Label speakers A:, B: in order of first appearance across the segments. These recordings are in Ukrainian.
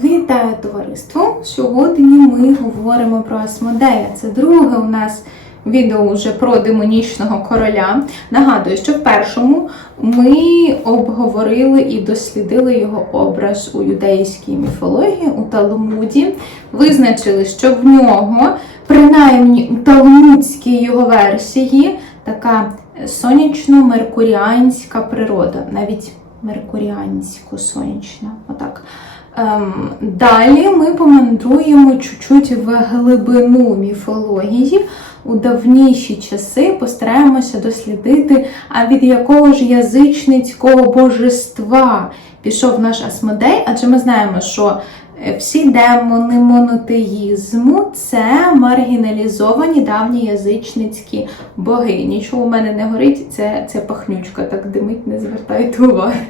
A: Вітаю товариство! Сьогодні ми говоримо про Асмодея. Це друге у нас відео вже про демонічного короля. Нагадую, що в першому ми обговорили і дослідили його образ у юдейській міфології у Талмуді. Визначили, що в нього, принаймні у талмудській його версії, така сонячно-меркуріанська природа, навіть меркуріансько-сонячна. Отак. Ем, далі ми помандруємо чуть-чуть в глибину міфології. У давніші часи постараємося дослідити, а від якого ж язичницького божества пішов наш Асмодей, адже ми знаємо, що е, всі демони монотеїзму це маргіналізовані давні язичницькі боги. Нічого у мене не горить, це, це пахнючка, так димить, не звертайте уваги.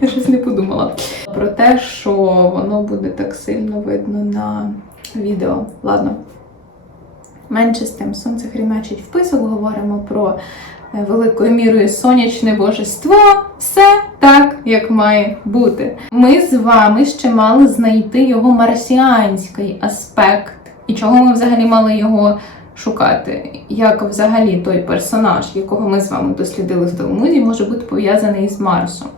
A: Я щось не подумала про те, що воно буде так сильно видно на відео. Ладно. Менше з тим, сонце хріначить вписок, говоримо про е, великою мірою сонячне божество. Все так, як має бути. Ми з вами ще мали знайти його марсіанський аспект. І чого ми взагалі мали його шукати? Як взагалі той персонаж, якого ми з вами дослідили в Талмуді, може бути пов'язаний з Марсом?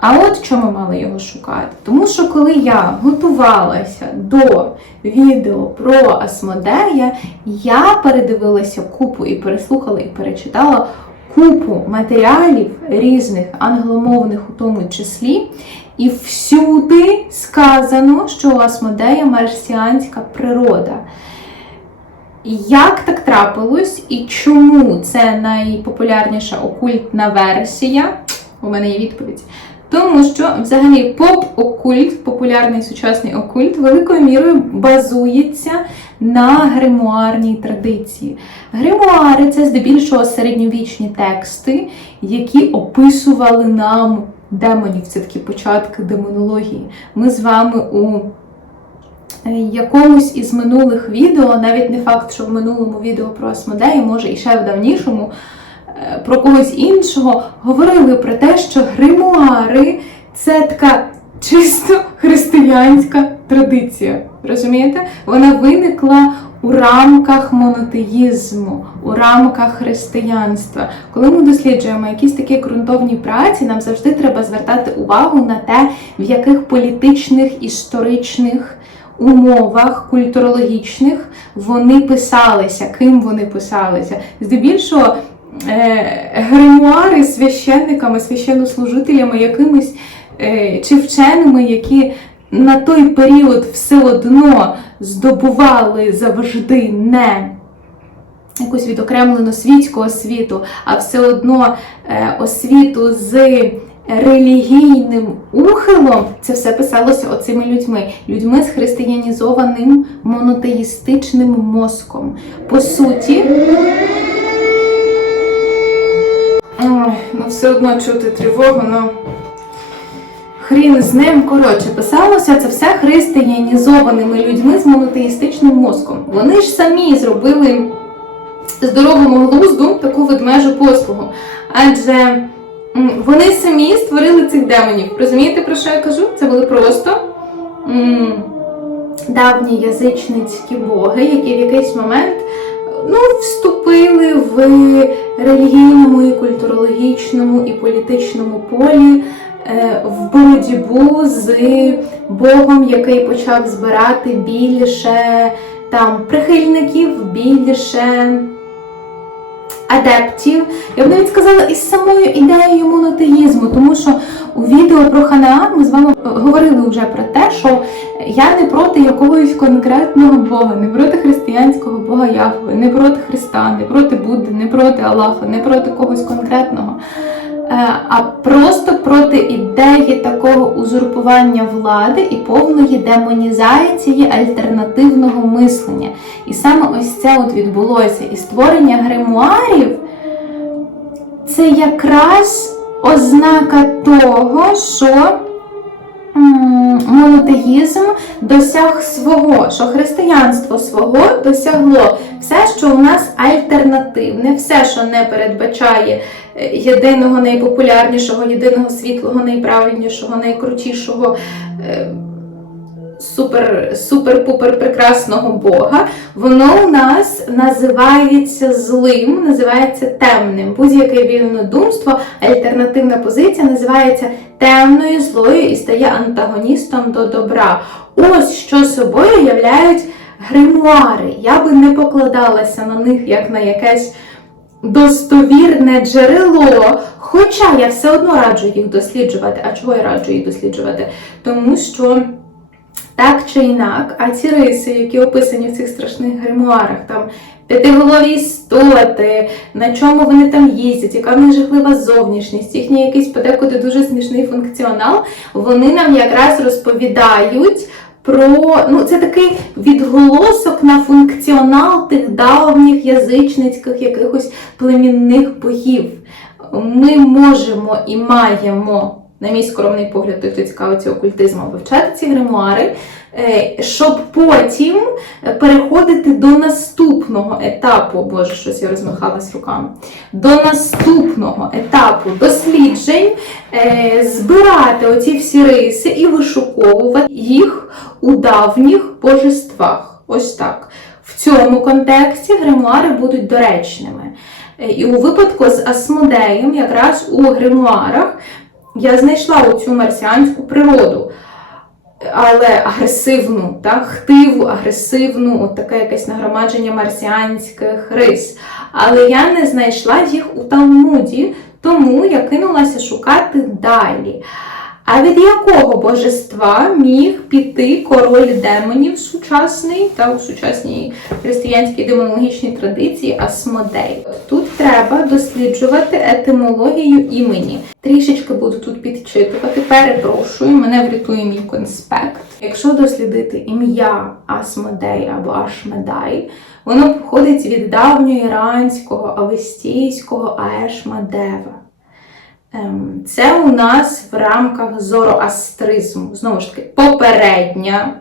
A: А от чому мали його шукати? Тому що коли я готувалася до відео про Асмодея, я передивилася купу і переслухала і перечитала купу матеріалів різних англомовних у тому числі. І всюди сказано, що у Асмодея марсіанська природа. Як так трапилось і чому це найпопулярніша окультна версія? У мене є відповідь. Тому що взагалі поп-окульт, популярний сучасний окульт, великою мірою базується на гримуарній традиції. Гримуари це здебільшого середньовічні тексти, які описували нам демонів. Це такі початки демонології. Ми з вами у е, якомусь із минулих відео, навіть не факт, що в минулому відео про Асмодея, може і ще в давнішому про когось іншого, говорили про те, що гримуари це така чисто християнська традиція. Розумієте? Вона виникла у рамках монотеїзму, у рамках християнства. Коли ми досліджуємо якісь такі ґрунтовні праці, нам завжди треба звертати увагу на те, в яких політичних, історичних умовах культурологічних вони писалися, ким вони писалися. Здебільшого е, гримуари священниками, священнослужителями, якимись е, чи вченими, які на той період все одно здобували завжди не якусь відокремлену світську освіту, а все одно е, освіту з релігійним ухилом, це все писалося оцими людьми, людьми з християнізованим монотеїстичним мозком. По суті, Ой, ну все одно чути тривогу, ну хрін з ним. Коротше, писалося це все християнізованими людьми з монотеїстичним мозком. Вони ж самі зробили здоровому глузду таку ведмежу послугу. Адже вони самі створили цих демонів. Розумієте, про що я кажу? Це були просто давні язичницькі боги, які в якийсь момент ну, вступили в релігійному, і культурологічному і політичному полі е, в боротьбу з Богом, який почав збирати більше там прихильників, більше адептів. Я б навіть сказала із самою ідеєю монотеїзму, тому що у відео про Ханаан ми з вами говорили вже про те, що я не проти якогось конкретного Бога, не проти християнського Бога Яхве, не проти Христа, не проти Будди, не проти Аллаха, не проти когось конкретного. Е, А просто проти ідеї такого узурпування влади і повної демонізації альтернативного мислення. І саме ось це от відбулося. І створення гримуарів це якраз ознака того, що монотеїзм досяг свого, що християнство свого досягло. Все, що у нас альтернативне, все, що не передбачає е, єдиного найпопулярнішого, єдиного світлого, найправильнішого, найкрутішого. Е, супер, супер-пупер прекрасного Бога, воно у нас називається злим, називається темним. Будь-яке вільнодумство, альтернативна позиція називається темною, злою і стає антагоністом до добра. Ось що собою являють гримуари. Я би не покладалася на них як на якесь достовірне джерело. Хоча я все одно раджу їх досліджувати. А чого я раджу їх досліджувати? Тому що. Так чи інак, а ці риси, які описані в цих страшних гримуарах, там п'ятиголові істоти, на чому вони там їздять, яка в них жахлива зовнішність, їхній якийсь подекуди дуже смішний функціонал, вони нам якраз розповідають про ну, це такий відголосок на функціонал тих давніх язичницьких якихось племінних богів. Ми можемо і маємо на мій скромний погляд, той, хто цікавиться окультизмом, вивчати ці гримуари, е, щоб потім переходити до наступного етапу, боже, щось я розмахалась руками, до наступного етапу досліджень, е, збирати оці всі риси і вишуковувати їх у давніх божествах. Ось так. В цьому контексті гримуари будуть доречними. Е, І у випадку з Асмодеєм, якраз у гримуарах, я знайшла оцю марсіанську природу, але агресивну, так, хтиву, агресивну, от таке якесь нагромадження марсіанських рис. Але я не знайшла їх у Талмуді, тому я кинулася шукати далі. А від якого божества міг піти король демонів сучасний та у сучасній християнській демонологічній традиції Асмодей? Тут треба досліджувати етимологію імені. Трішечки буду тут підчитувати. Перепрошую, мене врятує мій конспект. Якщо дослідити ім'я Асмодей або Ашмедай, воно походить від давньоіранського авестійського Аешмадева. Ем, Це у нас в рамках зороастризму. Знову ж таки, попередня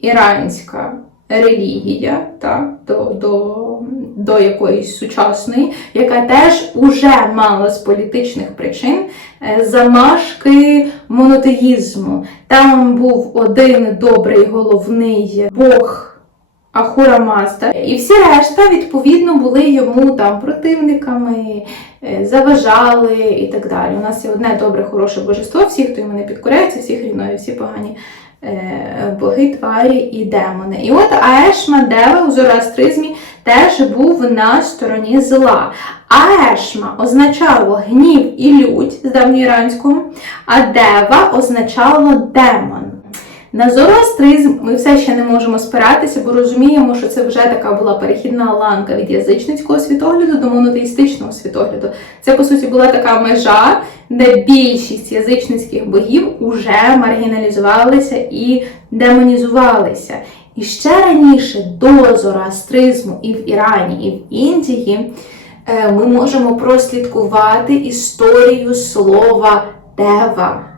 A: іранська релігія та, до, до, до якоїсь сучасної, яка теж уже мала з політичних причин е, замашки монотеїзму. Там був один добрий головний Бог. Ахура Мазда. І всі решта, відповідно, були йому там противниками, е, заважали і так далі. У нас є одне добре, хороше божество, всі, хто йому не підкоряється, всі хрінові, всі погані е, боги, тварі і демони. І от Аешма Дева у зороастризмі теж був на стороні зла. Аешма означало гнів і лють з давньоіранського, а Дева означало демон. На зороастризм ми все ще не можемо спиратися, бо розуміємо, що це вже така була перехідна ланка від язичницького світогляду до монотеїстичного світогляду. Це, по суті, була така межа, де більшість язичницьких богів уже маргіналізувалися і демонізувалися. І ще раніше до зороастризму і в Ірані, і в Індії е, ми можемо прослідкувати історію слова Дева.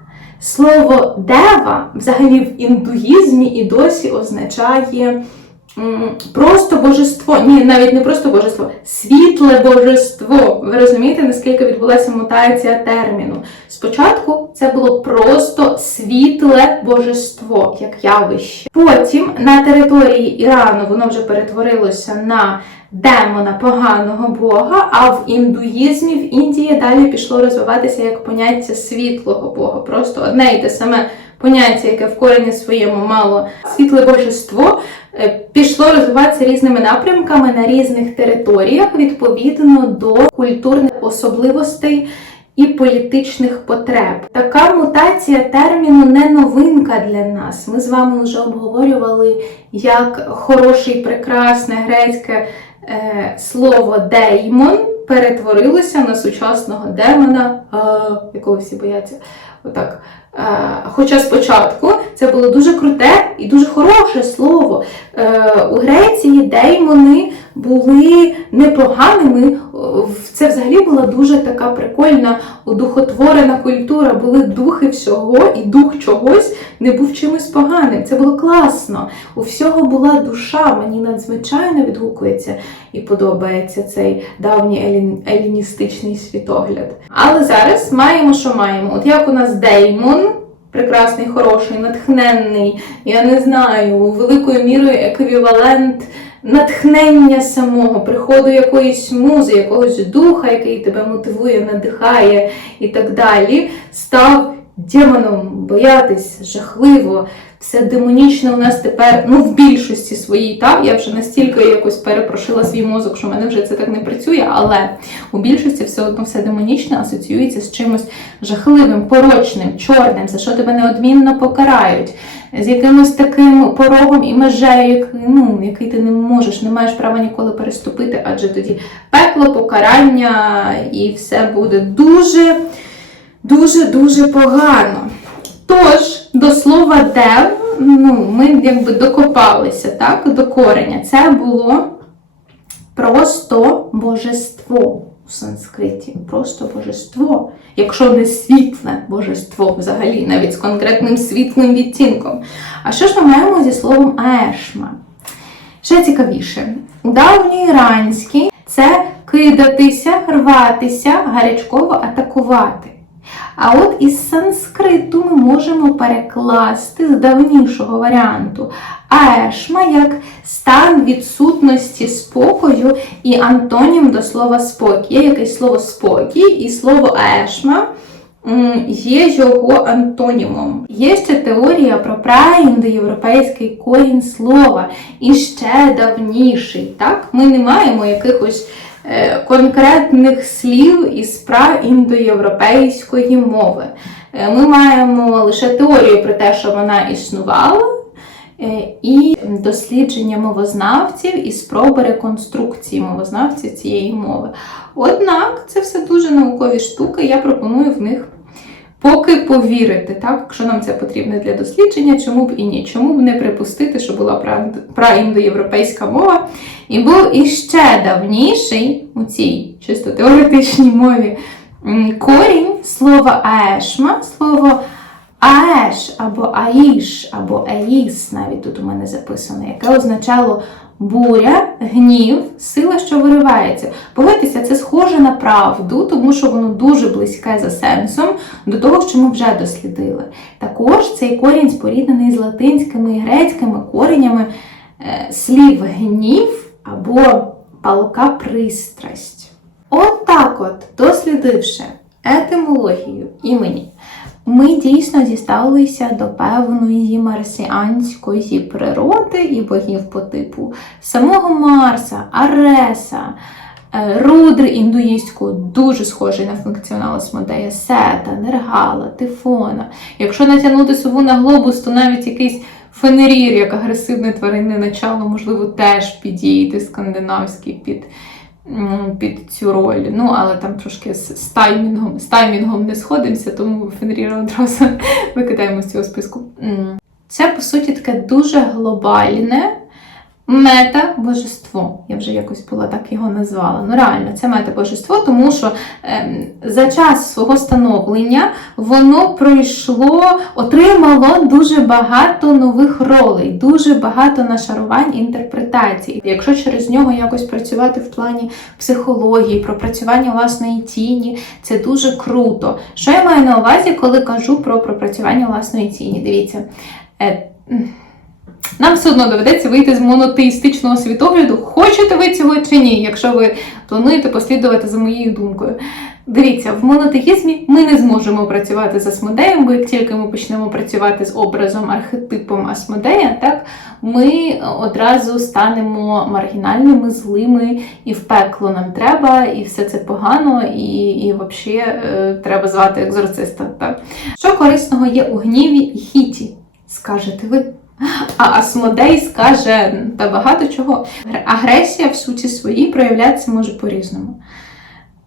A: Слово дева взагалі в індуїзмі і досі означає просто божество. Ні, навіть не просто божество, світле божество. Ви розумієте, наскільки відбулася мутація терміну? Спочатку це було просто світле божество, як явище. Потім на території Ірану воно вже перетворилося на демона поганого бога, а в індуїзмі в Індії далі пішло розвиватися як поняття світлого Бога. Просто одне і те саме поняття, яке в корені своєму мало світле божество, е, пішло розвиватися різними напрямками на різних територіях відповідно до культурних особливостей. І політичних потреб. Така мутація терміну не новинка для нас. Ми з вами вже обговорювали, як хороше і прекрасне грецьке слово деймон перетворилося на сучасного демона, е, якого всі бояться. Отак. Е, хоча спочатку це було дуже круте і дуже хороше слово. Е, у Греції деймони були непоганими. Це взагалі була дуже така прикольна, одухотворена культура. Були духи всього, і дух чогось не був чимось поганим. Це було класно. У всього була душа. Мені надзвичайно відгукується і подобається цей давній елін- еліністичний світогляд. Але зараз маємо, що маємо. От як у нас деймон прекрасний, хороший, натхненний, я не знаю, великою мірою еквівалент натхнення самого, приходу якоїсь музи, якогось духа, який тебе мотивує, надихає і так далі, став демоном, боятись, жахливо. Все демонічне у нас тепер, ну в більшості своїй, так, я вже настільки якось перепрошила свій мозок, що в мене вже це так не працює, але у більшості все одно все демонічне асоціюється з чимось жахливим, порочним, чорним, за що тебе неодмінно покарають, з якимось таким порогом і межею, який, ну, який ти не можеш, не маєш права ніколи переступити, адже тоді пекло, покарання і все буде дуже, дуже, дуже погано. Тож, до слова дев, ну, ми якби докопалися так, до кореня. Це було просто божество у санскриті. Просто божество. Якщо не світле божество взагалі, навіть з конкретним світлим відтінком. А що ж ми маємо зі словом аешма? Ще цікавіше, у давній іранській це кидатися, рватися, гарячково атакувати. А от із санскриту ми можемо перекласти з давнішого варіанту аешма як стан відсутності спокою і антонім до слова спокій. Є якесь слово спокій, і слово аешма є його антонімом. Є ще теорія про праіндоєвропейський корінь слова і ще давніший. Так? Ми не маємо якихось конкретних слів і справ індоєвропейської мови. Е, Ми маємо лише теорію про те, що вона існувала, е, і дослідження мовознавців і спроби реконструкції мовознавців цієї мови. Однак це все дуже наукові штуки, я пропоную в них поки повірити, так? якщо нам це потрібно для дослідження, чому б і ні, чому б не припустити, що була праіндоєвропейська мова, і був іще давніший у цій чисто теоретичній мові корінь слова аешма, слово аеш або аїш, або аїс, навіть тут у мене записано, яке означало буря, гнів, сила, що виривається. Погодьтеся, це схоже на правду, тому що воно дуже близьке за сенсом до того, що ми вже дослідили. Також цей корінь споріднений з латинськими і грецькими коренями е, слів гнів або палка пристрасть. От так от, дослідивши етимологію імені, ми дійсно дісталися до певної марсіанської природи і богів по типу самого Марса, Ареса, е, Рудри індуїстського, дуже схожий на функціонал Асмодея, Сета, Нергала, Тифона. Якщо натягнути сову на глобус, то навіть якийсь Фенерір, як агресивне тваринне начало, можливо, теж підійде скандинавський під, під цю роль. Ну, але там трошки з, з, таймінгом, з таймінгом не сходимося, тому Фенріра одразу викидаємо з цього списку. Це, по суті, таке дуже глобальне мета-божество. Я вже якось була так його назвала. Ну, реально, це мета-божество, тому що ем, за час свого становлення воно пройшло, отримало дуже багато нових ролей, дуже багато нашарувань інтерпретацій. Якщо через нього якось працювати в плані психології, пропрацювання власної тіні, це дуже круто. Що я маю на увазі, коли кажу про пропрацювання власної тіні? Дивіться. Е, нам все одно доведеться вийти з монотеїстичного світогляду, хочете ви цього чи ні, якщо ви плануєте послідувати за моєю думкою. Дивіться, в монотеїзмі ми не зможемо працювати з Асмодеєм, бо як тільки ми почнемо працювати з образом, архетипом Асмодея, так, ми одразу станемо маргінальними, злими, і в пекло нам треба, і все це погано, і, і взагалі е, треба звати екзорциста. Так? Що корисного є у гніві і хіті, скажете ви? А Асмодей скаже та багато чого. Агресія в суті своїй проявлятися може по-різному.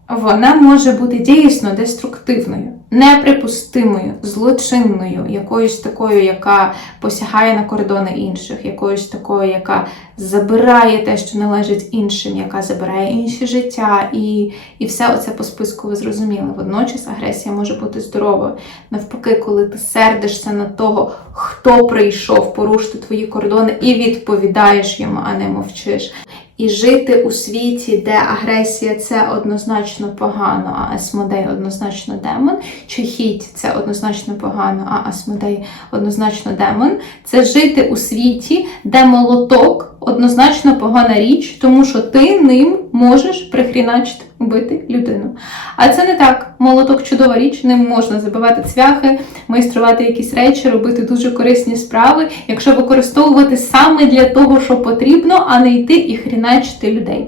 A: Вона може бути дійсно деструктивною, неприпустимою, злочинною, якоюсь такою, яка посягає на кордони інших, якоюсь такою, яка забирає те, що належить іншим, яка забирає інші життя, і, і все оце по списку ви зрозуміли. Водночас агресія може бути здоровою. Навпаки, коли ти сердишся на того, хто прийшов порушити твої кордони, і відповідаєш йому, а не мовчиш. І жити у світі, де агресія це однозначно погано, а Асмодей однозначно демон, чи хіть це однозначно погано, а Асмодей однозначно демон. Це жити у світі, де молоток однозначно погана річ, тому що ти ним можеш прихріначити вбити людину. А це не так. Молоток чудова річ, ним можна забивати цвяхи, майструвати якісь речі, робити дуже корисні справи, якщо використовувати саме для того, що потрібно, а не йти і хріначити людей.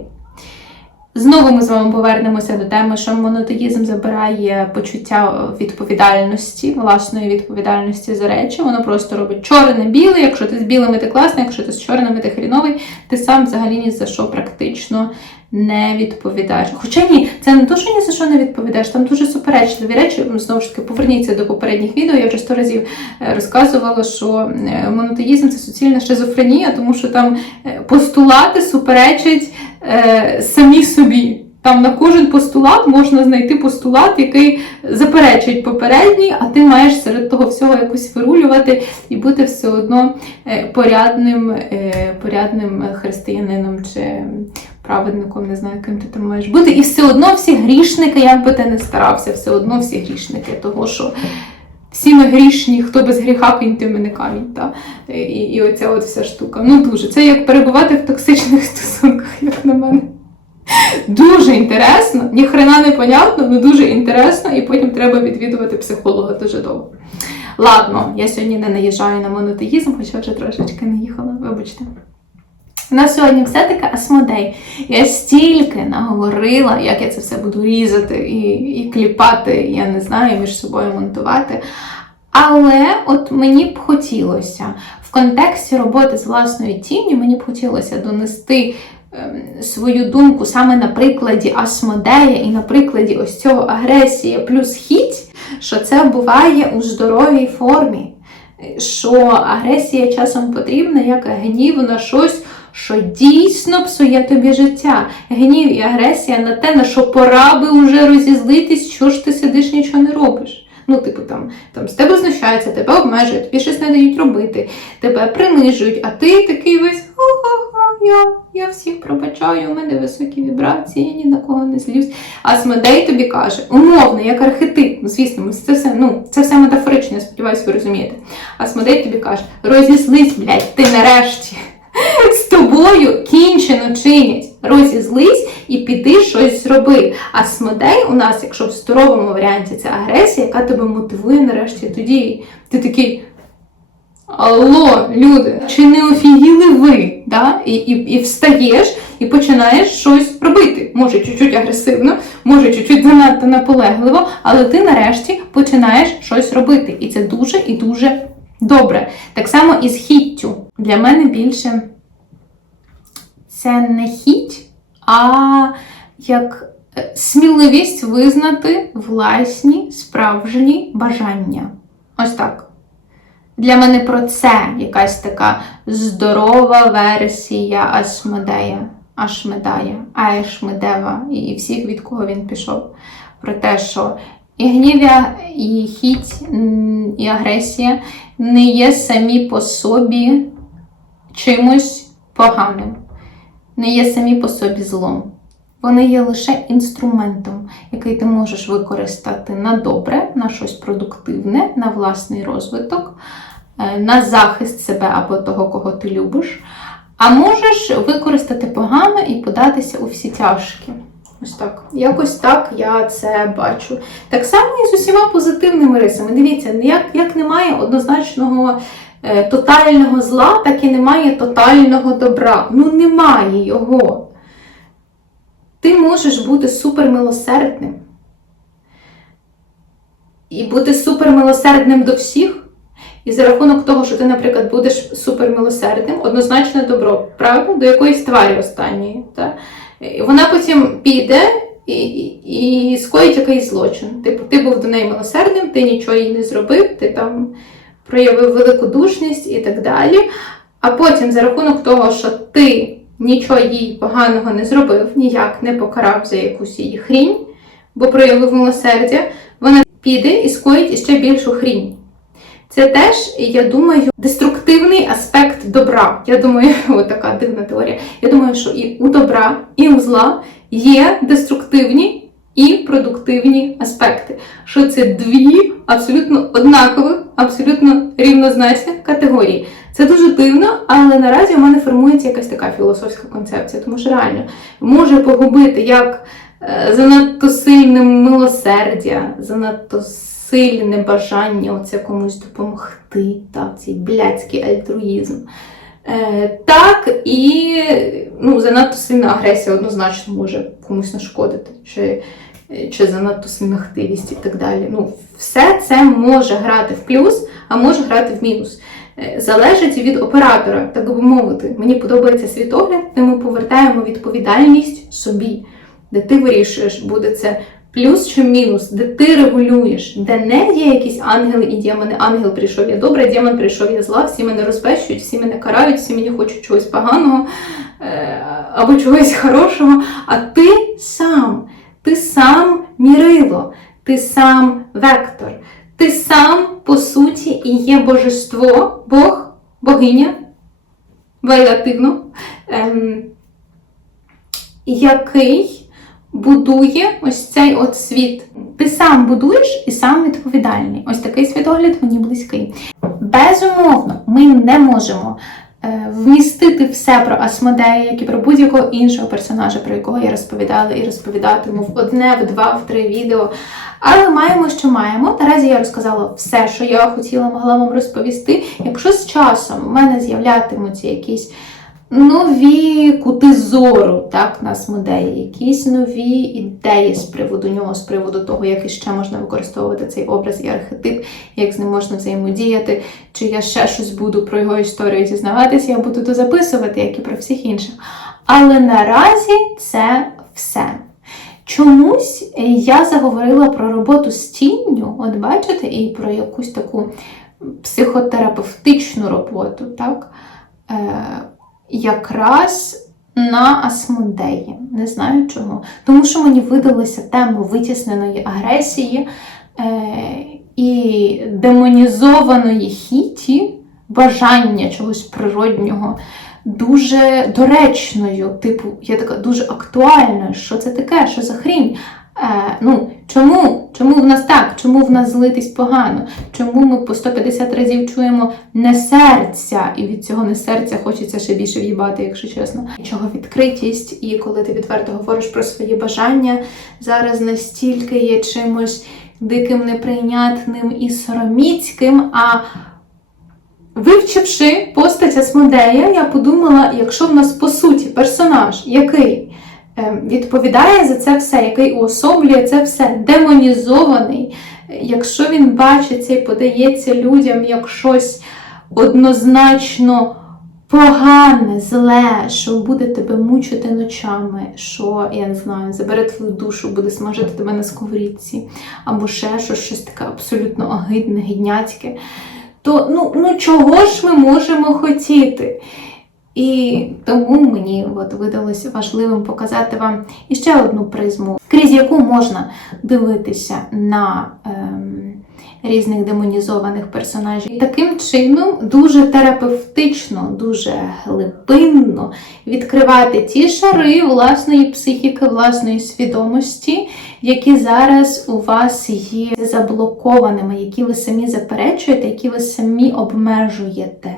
A: Знову ми з вами повернемося до теми, що монотеїзм забирає почуття відповідальності, власної відповідальності за речі. Воно просто робить чорне біле. Якщо ти з білими, ти класний, якщо ти з чорними, ти хріновий, ти сам взагалі ні за що практично не відповідаєш. Хоча ні, це не то, що ні за що не відповідаєш, там дуже суперечливі речі. Знову ж таки, поверніться до попередніх відео. Я вже сто разів е, розказувала, що е, монотеїзм це суцільна шизофренія, тому що там е, постулати суперечать е, самі собі. Там на кожен постулат можна знайти постулат, який заперечує попередній, а ти маєш серед того всього якось вирулювати і бути все одно е, порядним, е, порядним християнином чи праведником, не знаю, ким ти там маєш бути. І все одно всі грішники, як би ти не старався, все одно всі грішники, того що. Всі ми грішні, хто без гріха киньте мене камінь. Та? І, і оця от вся штука. Ну дуже. Це як перебувати в токсичних стосунках, як на мене. Дуже інтересно, ніхрена не понятно, але дуже інтересно, і потім треба відвідувати психолога дуже довго. Ладно, я сьогодні не наїжджаю на монотеїзм, хоча вже трошечки наїхала, вибачте. У нас сьогодні все-таки Асмодей. Я стільки наговорила, як я це все буду різати і, і кліпати, я не знаю, між собою монтувати. Але от мені б хотілося в контексті роботи з власною тінню, мені б хотілося донести ем, свою думку саме на прикладі Асмодея і на прикладі ось цього агресія плюс хіть, що це буває у здоровій формі. Що агресія часом потрібна як гнів на щось, що дійсно псує тобі життя. Гнів і агресія на те, на що пора би вже розізлитись, що ж ти сидиш, нічого не робиш. Ну, типу, там, там з тебе знущаються, тебе обмежують, тобі щось не дають робити, тебе принижують, а ти такий весь ха-ха-ха, я, я всіх пробачаю, у мене високі вібрації, я ні на кого не злюсь. А Смедей тобі каже, умовно, як архетип, ну, звісно, це все, ну, це все метафорично, я сподіваюся, ви розумієте. А Смедей тобі каже, розізлись, блядь, ти нарешті. Тобою кінчено чинять. Розізлись і піди щось зроби. А смодей у нас, якщо в здоровому варіанті це агресія, яка тебе мотивує нарешті тоді. Ти такий. Алло, люди, чи не офігіли ви? Да? І, і, і встаєш і починаєш щось робити. Може, чуть-чуть агресивно, може, чуть-чуть занадто наполегливо, але ти нарешті починаєш щось робити. І це дуже і дуже добре. Так само і з хіттю. Для мене більше це не хіть, а як е, сміливість визнати власні справжні бажання. Ось так. Для мене про це якась така здорова версія Ашмедея, Ашмедая, Аешмедева і всіх, від кого він пішов. Про те, що і гнів, і хіть, і агресія не є самі по собі чимось поганим, не є самі по собі злом. Вони є лише інструментом, який ти можеш використати на добре, на щось продуктивне, на власний розвиток, е, на захист себе або того, кого ти любиш. А можеш використати погано і податися у всі тяжкі. Ось так. Якось так я це бачу. Так само і з усіма позитивними рисами. Дивіться, як, як немає однозначного тотального зла, так і немає тотального добра. Ну, немає його. Ти можеш бути супермилосердним. І бути супермилосердним до всіх. І за рахунок того, що ти, наприклад, будеш супермилосердним, однозначно добро, правда? До якоїсь тварі останньої. Так? І Вона потім піде і, і, і скоїть якийсь злочин. Типу, ти був до неї милосердним, ти нічого їй не зробив, ти там проявив великодушність і так далі. А потім, за рахунок того, що ти нічого їй поганого не зробив, ніяк не покарав за якусь її хрінь, бо проявив милосердя, вона піде і скоїть іще більшу хрінь. Це теж, я думаю, деструктивний аспект добра. Я думаю, от така дивна теорія. Я думаю, що і у добра, і у зла є деструктивні і продуктивні аспекти. Що це дві абсолютно однакових, абсолютно рівнозначних категорії. Це дуже дивно, але наразі у мене формується якась така філософська концепція, тому що реально може погубити як е, занадто сильне милосердя, занадто сильне бажання оце комусь допомогти, так, цей блядський альтруїзм. Е, так і ну, занадто сильна агресія однозначно може комусь нашкодити, чи, чи занадто сильна хтивість і так далі. Ну, все це може грати в плюс, а може грати в мінус. Е, Залежить від оператора, так би мовити. Мені подобається світогляд, де ми повертаємо відповідальність собі, де ти вирішуєш, буде це плюс чи мінус, де ти регулюєш, де не є якісь ангели і демони. Ангел прийшов я добра, демон прийшов я зла, всі мене розпещують, всі мене карають, всі мені хочуть чогось поганого е, або чогось хорошого. А ти сам, ти сам мірило, ти сам вектор. Ти сам, по суті, і є божество, Бог, богиня, варіативно, ем, який будує ось цей от світ. Ти сам будуєш і сам відповідальний. Ось такий світогляд мені близький. Безумовно, ми не можемо вмістити все про Асмодея, як і про будь-якого іншого персонажа, про якого я розповідала і розповідатиму в одне, в два, в три відео. Але маємо, що маємо. Наразі я розказала все, що я хотіла могла вам розповісти. Якщо з часом в мене з'являтимуться якісь нові кути зору, так, на Асмодеї, якісь нові ідеї з приводу нього, з приводу того, як іще можна використовувати цей образ і архетип, як з ним можна взаємодіяти, чи я ще щось буду про його історію дізнаватися, я буду то записувати, як і про всіх інших. Але наразі це все. Чомусь я заговорила про роботу з тінню, от бачите, і про якусь таку психотерапевтичну роботу, так? Якраз на Асмодеї. Не знаю чого. Тому що мені видалася тема витісненої агресії е, і демонізованої хіті, бажання чогось природнього. Дуже доречною, типу, я така дуже актуальною. Що це таке? Що за хрінь? Е, ну, чому? Чому в нас так? Чому в нас злитись погано? Чому ми по 150 разів чуємо не серця, і від цього не серця хочеться ще більше в'їбати, якщо чесно. Чого відкритість, і коли ти відверто говориш про свої бажання, зараз настільки є чимось диким, неприйнятним і сороміцьким. а Вивчивши постать Асмодея, я подумала, якщо в нас по суті персонаж, який відповідає за це все, який уособлює це все, демонізований, якщо він бачиться і подається людям як щось однозначно погане, зле, що буде тебе мучити ночами, що, я не знаю, забере твою душу, буде смажити тебе на сковорідці, або ще щось, щось таке абсолютно огидне, гідняцьке то ну, ну чого ж ми можемо хотіти? І тому мені от видалося важливим показати вам іще одну призму, крізь яку можна дивитися на ем, різних демонізованих персонажів. І Таким чином, дуже терапевтично, дуже глибинно відкривати ті шари власної психіки, власної свідомості, які зараз у вас є заблокованими, які ви самі заперечуєте, які ви самі обмежуєте.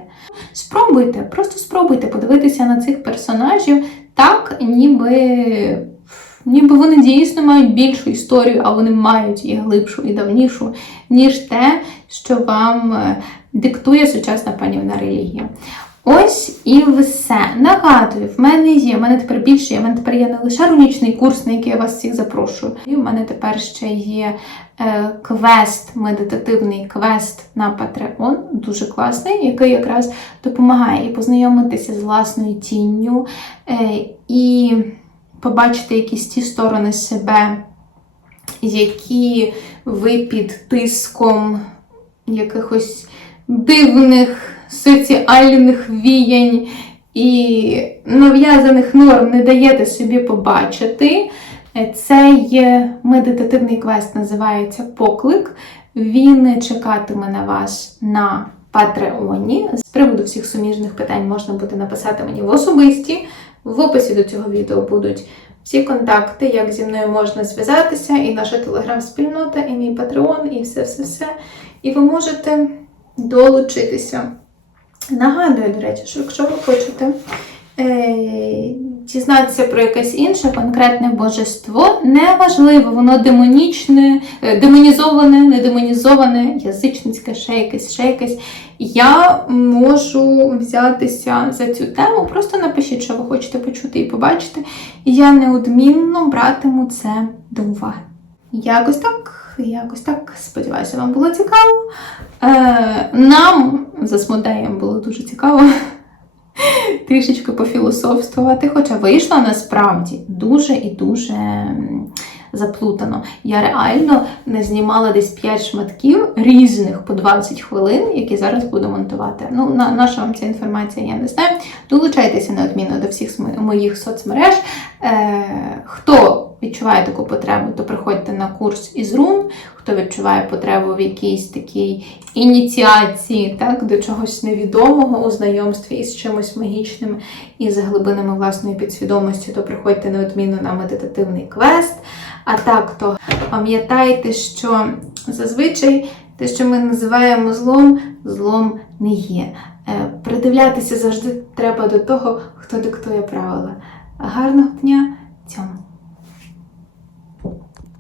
A: Спробуйте, просто спробуйте подивитися на цих персонажів так, ніби. Ніби вони дійсно мають більшу історію, а вони мають і глибшу, і давнішу, ніж те, що вам е, диктує сучасна панівна релігія. Ось і все. Нагадую, в мене є, в мене тепер більше є, в мене тепер є не лише рунічний курс, на який я вас всіх запрошую. І в мене тепер ще є е, квест, медитативний квест на Patreon, дуже класний, який якраз допомагає і познайомитися з власною тінню. Е, і побачити якісь ті сторони себе, які ви під тиском якихось дивних соціальних віянь і нав'язаних норм не даєте собі побачити. Цей медитативний квест називається Поклик. Він чекатиме на вас на Патреоні. З приводу всіх суміжних питань можна буде написати мені в особисті. В описі до цього відео будуть всі контакти, як зі мною можна зв'язатися, і наша телеграм-спільнота, і мій Патреон, і все-все-все. І ви можете долучитися. Нагадую, до речі, що якщо ви хочете е, дізнатися про якесь інше конкретне божество, неважливо, воно демонічне, е, демонізоване, не демонізоване, язичницьке, ще якесь, ще якесь. Я можу взятися за цю тему. Просто напишіть, що ви хочете почути і побачити. І я неодмінно братиму це до уваги. Якось так, якось так. Сподіваюся, вам було цікаво. Е, нам за Смодеєм було дуже цікаво трішечки пофілософствувати, хоча вийшло насправді дуже і дуже заплутано. Я реально не знімала десь 5 шматків різних по 20 хвилин, які зараз буду монтувати. Ну, на, наша вам ця інформація, я не знаю. Долучайтеся неодмінно до всіх моїх соцмереж. Е, хто відчуває таку потребу, то приходьте на курс із рун. Хто відчуває потребу в якійсь такій ініціації, так, до чогось невідомого у знайомстві із чимось магічним і з глибинами власної підсвідомості, то приходьте неодмінно на медитативний квест. А так, то пам'ятайте, що зазвичай те, що ми називаємо злом, злом не є. Е, Придивлятися завжди треба до того, хто диктує правила. Гарного дня цьому!